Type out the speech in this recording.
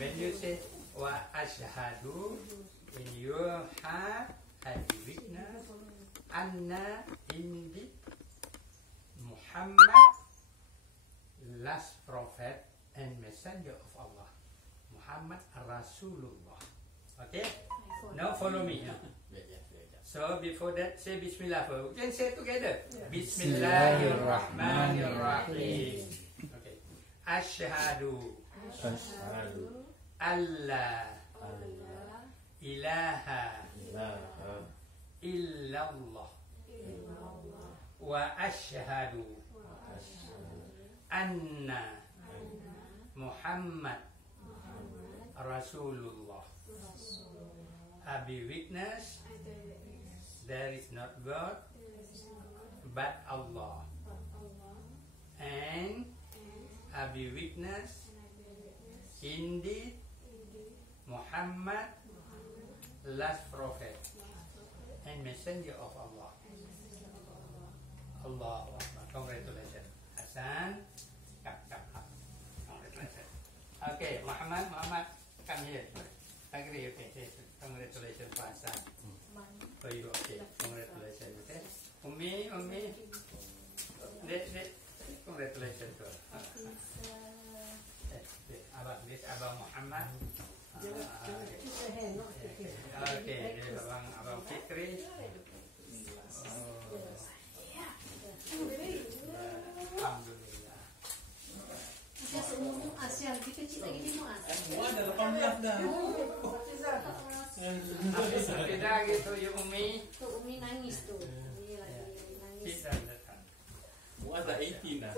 When you say wa ashhadu, in your heart I witness anna indeed Muhammad last prophet and messenger of Allah. Muhammad Rasulullah. Okay? Now follow me. So before that, say Bismillah. We can say together. Bismillahirrahmanirrahim. Okay. Ashhadu alla ilaha illallah wa ashhadu anna Muhammad Rasulullah. I be witness there is not God but Allah, and I be witness indeed Muhammad last prophet and messenger of Allah. Allahu Akbar. Congratulations Hasan. Congratulations. Okay, Muhammad, come here. Agree, okay. Congratulations for Hasan. For you, okay. Congratulations, okay. Umi. Congratulations to Abang, this Abang Muhammad. Okay, this Abang Fikri. Alhamdulillah. Asyik kita cita lagi mau Ada 18 dah. Tidak gitu ya Umi. Tuh Umi nangis tuh. Umi lagi nangis. Tidak datang. Ada 18 dah.